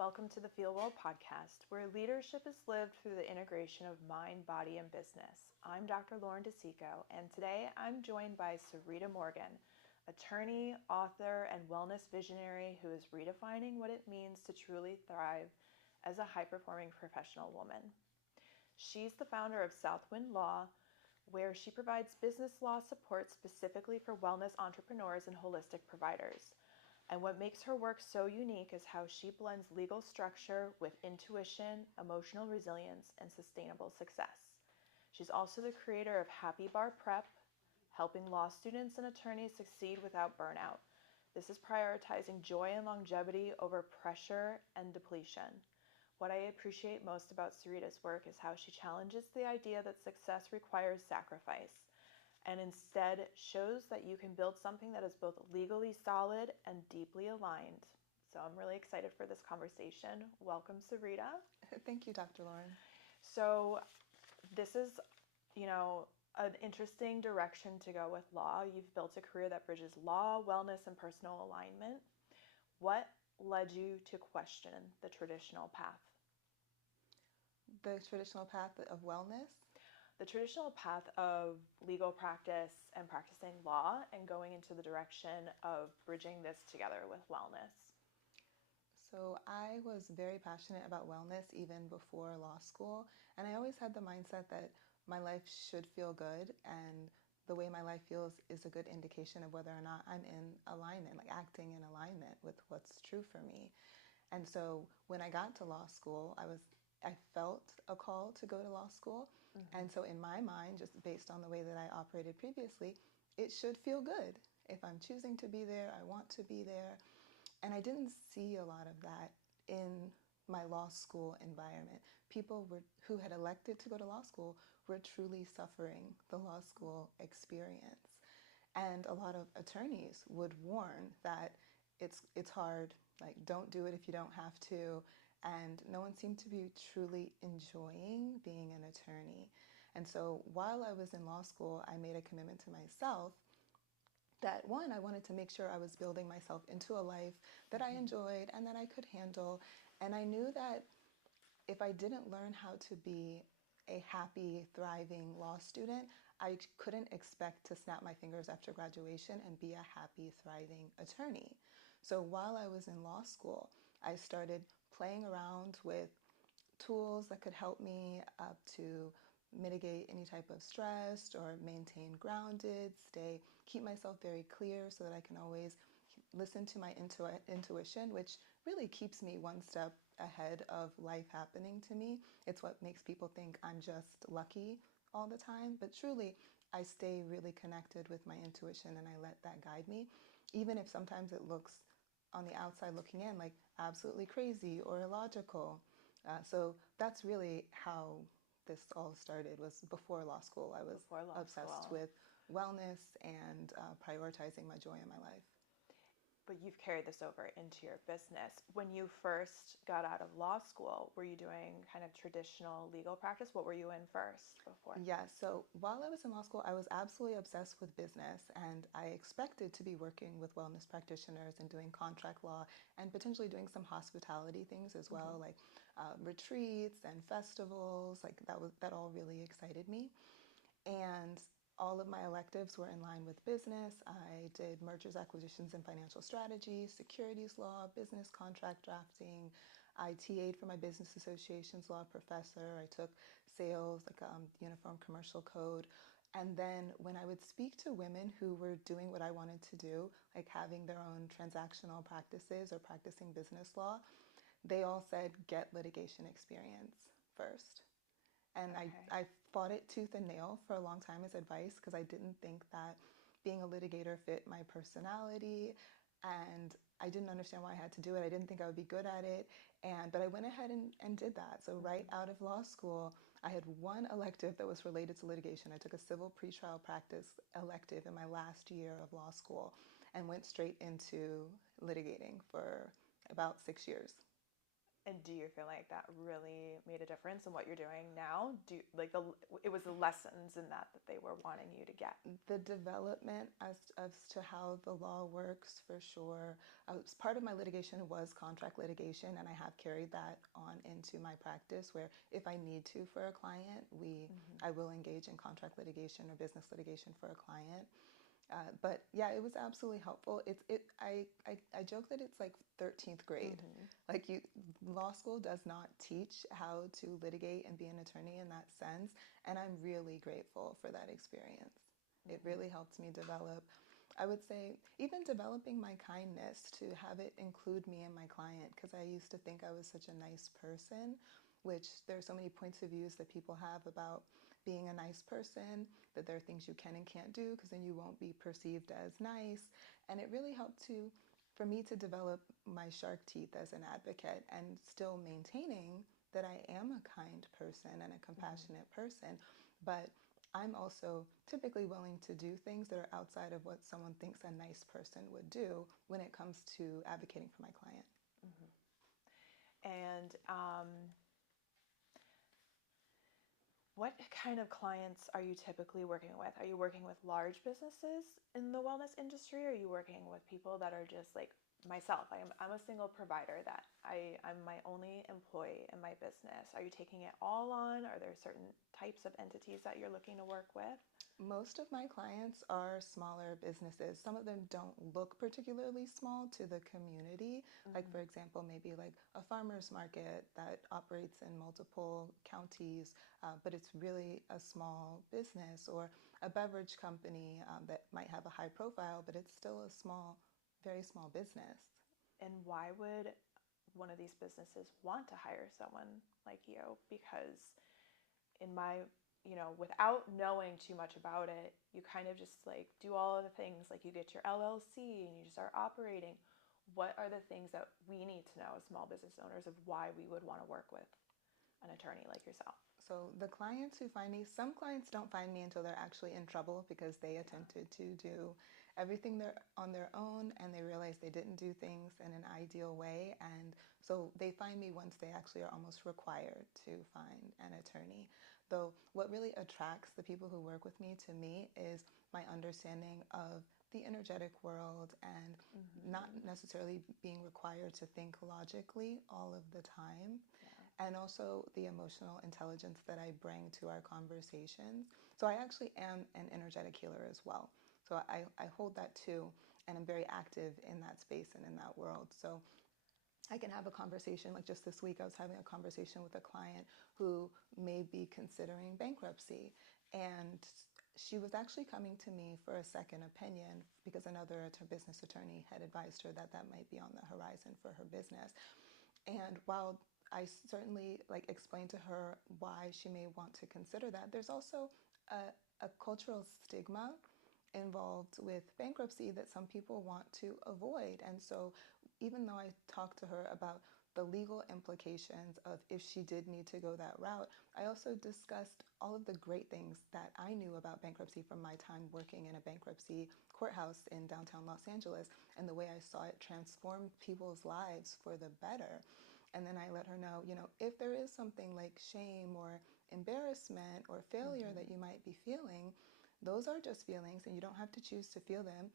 Welcome to the FeelWell Podcast, where leadership is lived through the integration of mind, body, and business. I'm Dr. DeCicco, and today I'm joined by Syrita Morgan, attorney, author, and wellness visionary who is redefining what it means to truly thrive as a high-performing professional woman. She's the founder of Southwind Law, where she provides business law support specifically for wellness entrepreneurs and holistic providers. And what makes her work so unique is how she blends legal structure with intuition, emotional resilience, and sustainable success. She's also the creator of Happy Bar Prep, helping law students and attorneys succeed without burnout. This is prioritizing joy and longevity over pressure and depletion. What I appreciate most about Syrita's work is how she challenges the idea that success requires sacrifice, and instead shows that you can build something that is both legally solid and deeply aligned. So I'm really excited for this conversation. Welcome, Syrita. Thank you, Dr. Lauren. So this is, an interesting direction to go with law. You've built a career that bridges law, wellness, and personal alignment. What led you to question the traditional path? The traditional path of wellness? The traditional path of legal practice and practicing law and going into the direction of bridging this together with wellness. So I was very passionate about wellness even before law school, and I always had the mindset that my life should feel good, and the way my life feels is a good indication of whether or not I'm in alignment, like acting in alignment with what's true for me. And so when I got to law school, I felt a call to go to law school. Mm-hmm. And so in my mind, just based on the way that I operated previously, it should feel good. If I'm choosing to be there, I want to be there. And I didn't see a lot of that in my law school environment. People who had elected to go to law school were truly suffering the law school experience. And a lot of attorneys would warn that it's hard, like don't do it if you don't have to. And no one seemed to be truly enjoying being an attorney. And so while I was in law school, I made a commitment to myself that, one, I wanted to make sure I was building myself into a life that I enjoyed and that I could handle. And I knew that if I didn't learn how to be a happy, thriving law student, I couldn't expect to snap my fingers after graduation and be a happy, thriving attorney. So while I was in law school, I started playing around with tools that could help me to mitigate any type of stress or maintain grounded, keep myself very clear so that I can always listen to my intuition, which really keeps me one step ahead of life happening to me. It's what makes people think I'm just lucky all the time, but truly I stay really connected with my intuition and I let that guide me, even if sometimes it looks on the outside looking in like absolutely crazy or illogical. So that's really how this all started. Was before law school. I was obsessed with wellness and prioritizing my joy in my life. But you've carried this over into your business. When you first got out of law school, were you doing kind of traditional legal practice? What were you in first before? Yeah, so while I was in law school, I was absolutely obsessed with business, and I expected to be working with wellness practitioners and doing contract law and potentially doing some hospitality things as well, like retreats and festivals. Like that all really excited me. And all of my electives were in line with business. I did mergers, acquisitions, and financial strategy, securities law, business contract drafting. I TA'd for my business associations law professor. I took sales, like Uniform Commercial Code. And then when I would speak to women who were doing what I wanted to do, like having their own transactional practices or practicing business law, they all said, get litigation experience first. And okay. I fought it tooth and nail for a long time as advice because I didn't think that being a litigator fit my personality, and I didn't understand why I had to do it. I didn't think I would be good at it, but I went ahead and did that. So right out of law school, I had one elective that was related to litigation. I took a civil pretrial practice elective in my last year of law school and went straight into litigating for about 6 years. And do you feel like that really made a difference in what you're doing now? It was the lessons in that they were wanting you to get? The development as to how the law works, for sure. Part of my litigation was contract litigation, and I have carried that on into my practice, where if I need to for a client, I will engage in contract litigation or business litigation for a client. But yeah, it was absolutely helpful. I joke that it's like 13th grade. Like law school does not teach how to litigate and be an attorney in that sense, and I'm really grateful for that experience. It really helped me develop, I would say, even developing my kindness, to have it include me and my client, because I used to think I was such a nice person, which there are so many points of views that people have about being a nice person, that there are things you can and can't do because then you won't be perceived as nice. And it really helped for me to develop my shark teeth as an advocate, and still maintaining that I am a kind person and a compassionate person, but I'm also typically willing to do things that are outside of what someone thinks a nice person would do when it comes to advocating for my client. And what kind of clients are you typically working with? Are you working with large businesses in the wellness industry? Or are you working with people that are just like myself? I'm a single provider that I'm my only employee in my business. Are you taking it all on? Are there certain types of entities that you're looking to work with? Most of my clients are smaller businesses. Some of them don't look particularly small to the community. Like, for example, maybe like a farmer's market that operates in multiple counties, but it's really a small business, or a beverage company that might have a high profile, but it's still a small, very small business. And why would one of these businesses want to hire someone like you? Because in my, without knowing too much about it, you kind of just like do all of the things, like you get your LLC and you just start operating. What are the things that we need to know as small business owners of why we would want to work with an attorney like yourself? So the clients who find me, some clients don't find me until they're actually in trouble because they attempted to do everything on their own, and they realize they didn't do things in an ideal way. And so they find me once they actually are almost required to find an attorney. Though what really attracts the people who work with me to me is my understanding of the energetic world, and not necessarily being required to think logically all of the time. And also the emotional intelligence that I bring to our conversations. So I actually am an energetic healer as well. So I hold that too, and I'm very active in that space and in that world. So I can have a conversation, like just this week I was having a conversation with a client who may be considering bankruptcy. And she was actually coming to me for a second opinion because another business attorney had advised her that that might be on the horizon for her business. And while I certainly explained to her why she may want to consider that, there's also a cultural stigma involved with bankruptcy that some people want to avoid. And so even though I talked to her about the legal implications of if she did need to go that route, I also discussed all of the great things that I knew about bankruptcy from my time working in a bankruptcy courthouse in downtown Los Angeles, and the way I saw it transform people's lives for the better. And then I let her know, if there is something like shame or embarrassment or failure that you might be feeling, those are just feelings and you don't have to choose to feel them.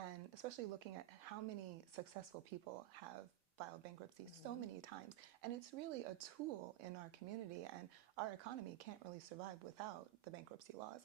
And especially looking at how many successful people have filed bankruptcy so many times. And it's really a tool in our community, and our economy can't really survive without the bankruptcy laws.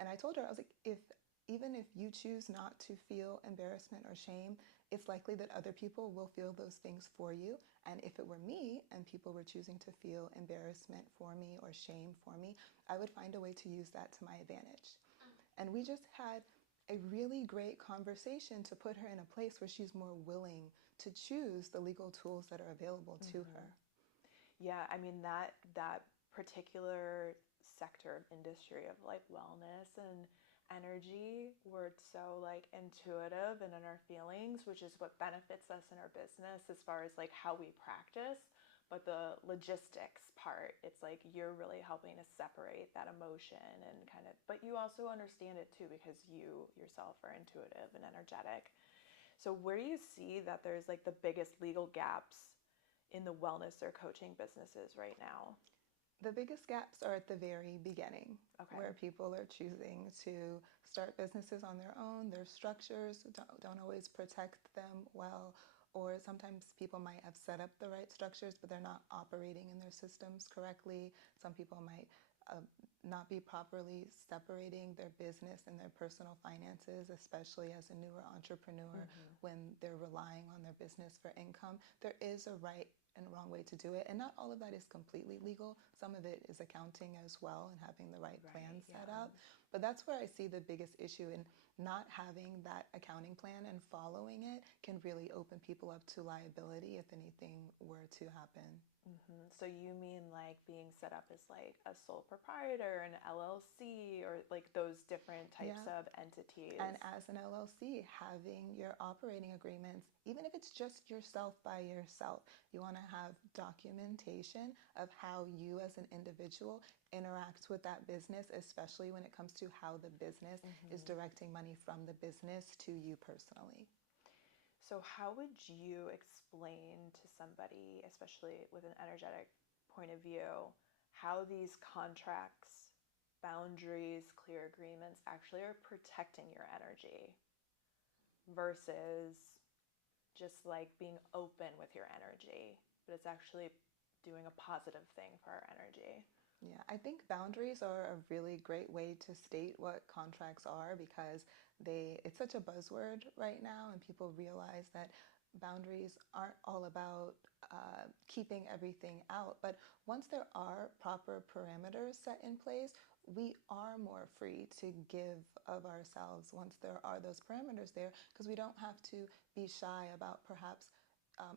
And I told her, I was like, even if you choose not to feel embarrassment or shame, it's likely that other people will feel those things for you. And if it were me and people were choosing to feel embarrassment for me or shame for me, I would find a way to use that to my advantage. And we just had a really great conversation to put her in a place where she's more willing to choose the legal tools that are available to her. Yeah, I mean, that particular sector of industry of like wellness and energy, we're so like intuitive and in our feelings, which is what benefits us in our business as far as like how we practice. But the logistics part, it's like you're really helping to separate that emotion and kind of, but you also understand it too because you yourself are intuitive and energetic. So where do you see that there's like the biggest legal gaps in the wellness or coaching businesses right now? The biggest gaps are at the very beginning, Okay. where people are choosing to start businesses on their own. Their structures don't always protect them well, or sometimes people might have set up the right structures, but they're not operating in their systems correctly. Some people might not be properly separating their business and their personal finances, especially as a newer entrepreneur when they're relying on their business for income. There is a right and wrong way to do it, and not all of that is completely legal. Some of it is accounting as well and having the right plans set up. But that's where I see the biggest issue in not having that accounting plan, and following it can really open people up to liability if anything were to happen. So you mean like being set up as like a sole proprietor, an LLC, or like those different types of entities? And as an LLC, having your operating agreements, even if it's just yourself by yourself, you want to have documentation of how you as an individual interact with that business, especially when it comes to how the business is directing money from the business to you personally. So how would you explain to somebody, especially with an energetic point of view, how these contracts, boundaries, clear agreements actually are protecting your energy versus just like being open with your energy, but it's actually doing a positive thing for our energy? Yeah, I think boundaries are a really great way to state what contracts are, because it's such a buzzword right now, and people realize that boundaries aren't all about keeping everything out. But once there are proper parameters set in place, we are more free to give of ourselves once there are those parameters there, because we don't have to be shy about perhaps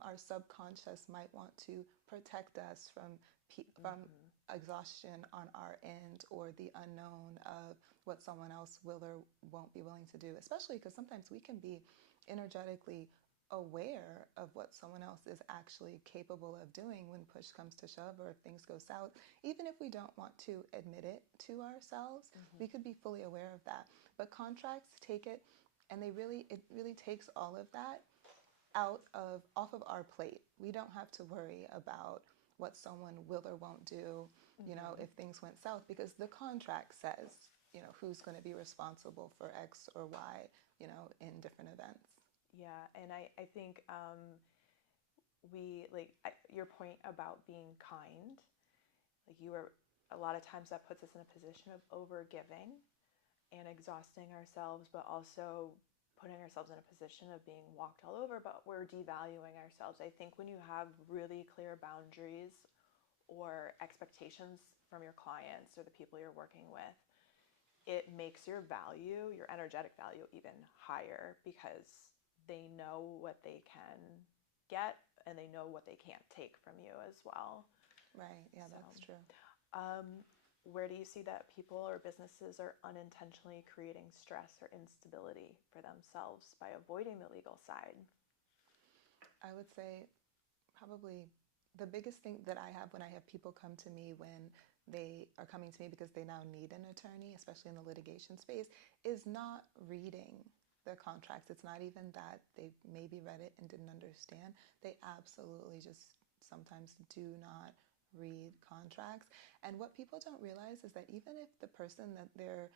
our subconscious might want to protect us from exhaustion on our end, or the unknown of what someone else will or won't be willing to do, especially because sometimes we can be energetically aware of what someone else is actually capable of doing when push comes to shove, or if things go south. Even if we don't want to admit it to ourselves, we could be fully aware of that. But contracts take it, and it really takes all of that off of our plate. We don't have to worry about what someone will or won't do, if things went south, because the contract says, who's going to be responsible for X or Y, in different events. Yeah, and I think your point about being kind, like a lot of times that puts us in a position of over-giving and exhausting ourselves, but also putting ourselves in a position of being walked all over, but we're devaluing ourselves. I think when you have really clear boundaries or expectations from your clients or the people you're working with, it makes your value, your energetic value, even higher, because they know what they can get and they know what they can't take from you as well. Right, yeah, that's true. Where do you see that people or businesses are unintentionally creating stress or instability for themselves by avoiding the legal side? I would say probably the biggest thing that I have when I have people come to me when they are coming to me because they now need an attorney, especially in the litigation space, is not reading the contracts. It's not even that they maybe read it and didn't understand. They absolutely just sometimes do not read contracts. And what people don't realize is that even if the person that they're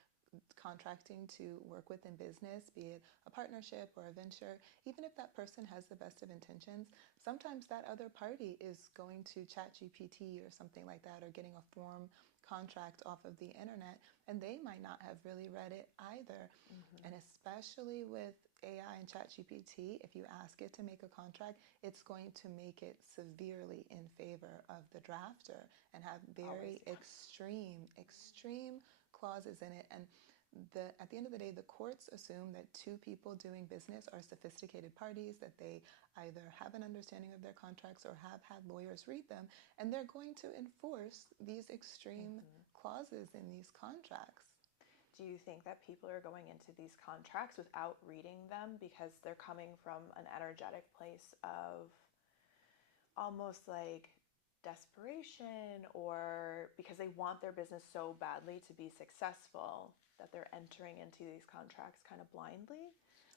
contracting to work with in business, be it a partnership or a venture, even if that person has the best of intentions, sometimes that other party is going to ChatGPT or something like that, or getting a form contract off of the internet, and they might not have really read it either. And especially with AI and ChatGPT, if you ask it to make a contract, it's going to make it severely in favor of the drafter and have very extreme clauses in it. And at the end of the day, the courts assume that two people doing business are sophisticated parties, that they either have an understanding of their contracts or have had lawyers read them, and they're going to enforce these extreme clauses in these contracts. Do you think that people are going into these contracts without reading them because they're coming from an energetic place of almost like desperation, or because they want their business so badly to be successful that they're entering into these contracts kind of blindly?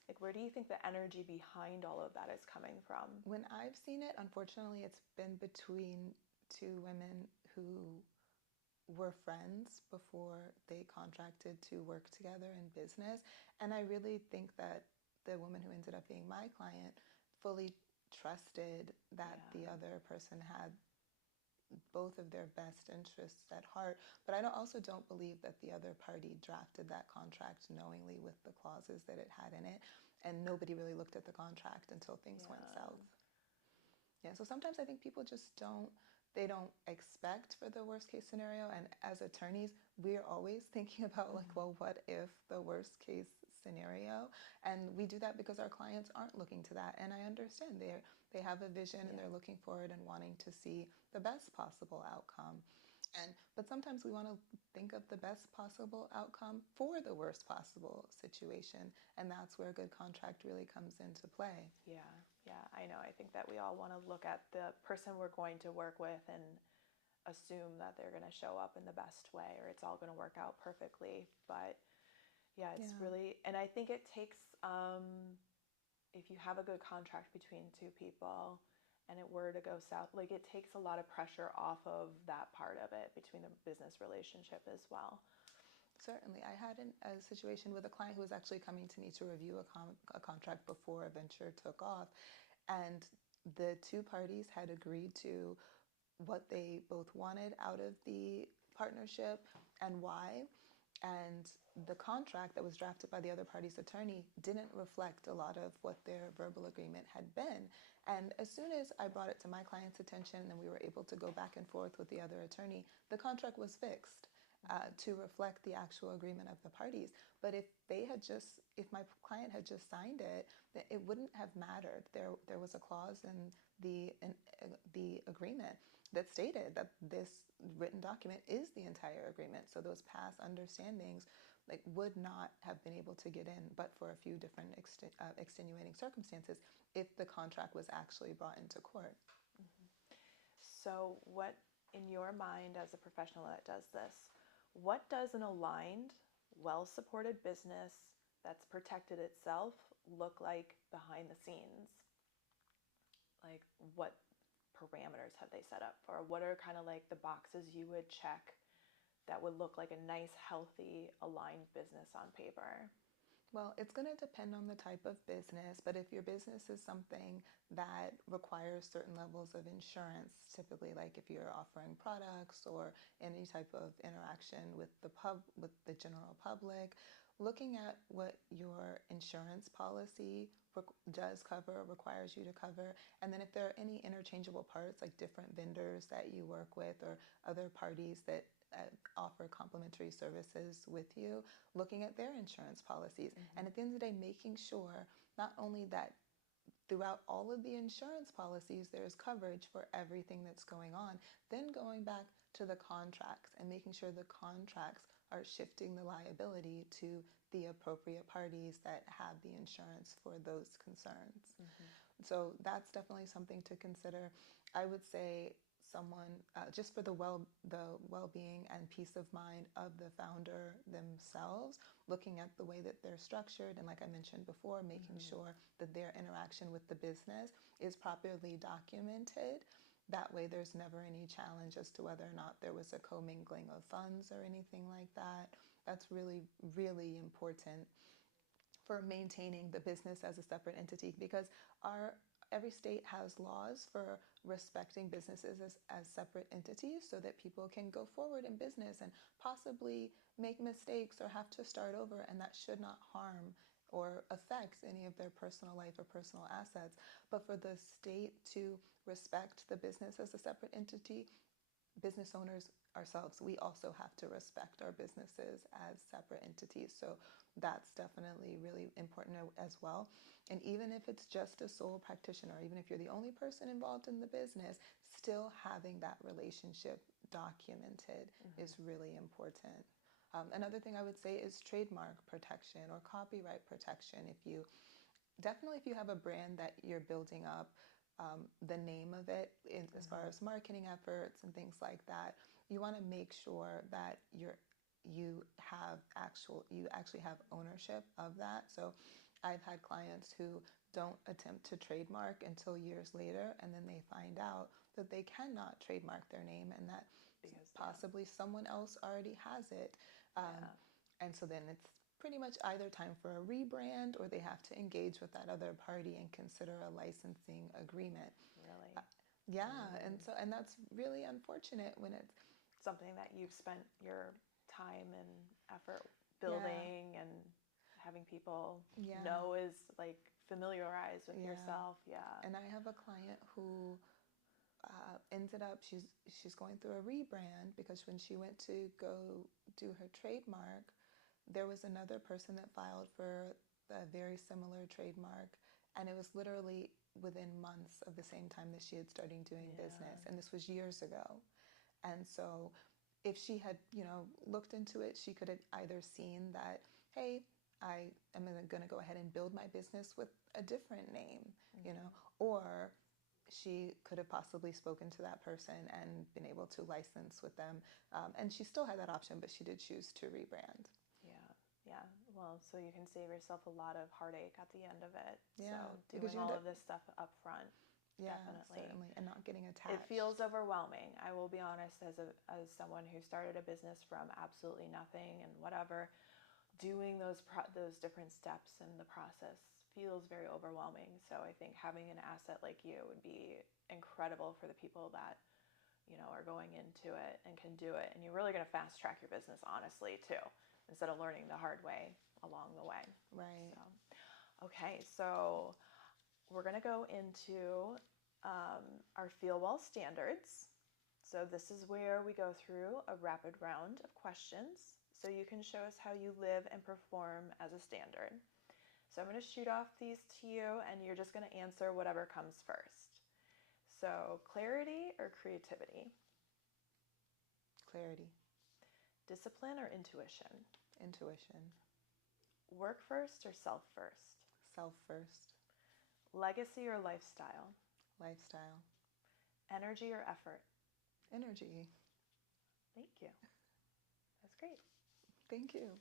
Like, where do you think the energy behind all of that is coming from? When I've seen it, unfortunately, it's been between two women who were friends before they contracted to work together in business. And I really think that the woman who ended up being my client fully trusted that the other person had both of their best interests at heart. But I also don't believe that the other party drafted that contract knowingly with the clauses that it had in it. And nobody really looked at the contract until things went south. Yeah, so sometimes I think people just don't expect for the worst case scenario. And as attorneys, we're always thinking about like, well, what if the worst case scenario? And we do that because our clients aren't looking to that. And I understand they have a vision and they're looking forward and wanting to see the best possible outcome. But sometimes we want to think of the best possible outcome for the worst possible situation. And that's where a good contract really comes into play. Yeah, I know. I think that we all want to look at the person we're going to work with and assume that they're going to show up in the best way or it's all going to work out perfectly. But it's really, and I think it takes, if you have a good contract between two people and it were to go south, like it takes a lot of pressure off of that part of it between the business relationship as well. Certainly. I had a situation with a client who was actually coming to me to review a contract before a venture took off. And the two parties had agreed to what they both wanted out of the partnership and why. And the contract that was drafted by the other party's attorney didn't reflect a lot of what their verbal agreement had been. And as soon as I brought it to my client's attention and we were able to go back and forth with the other attorney, the contract was fixed to reflect the actual agreement of the parties. But if my client had just signed it, it wouldn't have mattered. There was a clause in the agreement that stated that this written document is the entire agreement. So those past understandings would not have been able to get in, but for a few different extenuating circumstances, if the contract was actually brought into court. Mm-hmm. So what, in your mind as a professional that does this, what does an aligned, well-supported business that's protected itself look like behind the scenes? Like, what parameters have they set up for? What are kind of like the boxes you would check that would look like a nice, healthy, aligned business on paper? Well, it's going to depend on the type of business, but if your business is something that requires certain levels of insurance, typically like if you're offering products or any type of interaction with the general public, looking at what your insurance policy does cover, requires you to cover, and then if there are any interchangeable parts like different vendors that you work with or other parties that offer complementary services with you, looking at their insurance policies. Mm-hmm. And at the end of the day, making sure not only that throughout all of the insurance policies, there's coverage for everything that's going on, then going back to the contracts and making sure the contracts are shifting the liability to the appropriate parties that have the insurance for those concerns. Mm-hmm. So that's definitely something to consider. I would say someone, just for the well-being and peace of mind of the founder themselves, looking at the way that they're structured, and like I mentioned before, making sure that their interaction with the business is properly documented. That way there's never any challenge as to whether or not there was a commingling of funds or anything like that. That's really, really important for maintaining the business as a separate entity, because every state has laws for respecting businesses as separate entities so that people can go forward in business and possibly make mistakes or have to start over, and that should not harm or affect any of their personal life or personal assets. But for the state to respect the business as a separate entity, business owners ourselves, we also have to respect our businesses as separate entities. So that's definitely really important as well. And even if it's just a sole practitioner, even if you're the only person involved in the business, still having that relationship documented is really important. Another thing I would say is trademark protection or copyright protection. If you have a brand that you're building up, the name of it as far as marketing efforts and things like that, you want to make sure that you actually have ownership of that. So I've had clients who don't attempt to trademark until years later, and then they find out that they cannot trademark their name and that Because possibly someone else already has it. yeah. And so then it's pretty much either time for a rebrand or they have to engage with that other party and consider a licensing agreement. Really. Yeah, and that's really unfortunate when it's Something that you've spent your time and effort yeah, building and having people yeah, know is like familiarized with yeah. yourself. Yeah. And I have a client who ended up she's going through a rebrand because when she went to go do her trademark, there was another person that filed for a very similar trademark, and it was literally within months of the same time that she had started doing Yeah. business, and this was years ago. And so if she had, looked into it, she could have either seen that, hey, I am going to go ahead and build my business with a different name, or she could have possibly spoken to that person and been able to license with them. And she still had that option, but she did choose to rebrand. Yeah. Yeah. Well, so you can save yourself a lot of heartache at the end of it. Yeah, So because doing all of this stuff up front. yeah, Definitely. certainly, and not getting attached. It feels overwhelming. I will be honest, as someone who started a business from absolutely nothing and whatever, doing those different steps in the process feels very overwhelming. So I think having an asset like you would be incredible for the people that are going into it and can do it. And you're really going to fast track your business, honestly, too, instead of learning the hard way along the way. Right. So, okay, so we're going to go into our FeelWell standards. So this is where we go through a rapid round of questions so you can show us how you live and perform as a standard. So I'm going to shoot off these to you and you're just going to answer whatever comes first. So clarity or creativity? Clarity. Discipline or intuition? Intuition. Work first or self first? Self first. Legacy or lifestyle? Lifestyle. Energy or effort? Energy. Thank you. That's great. Thank you.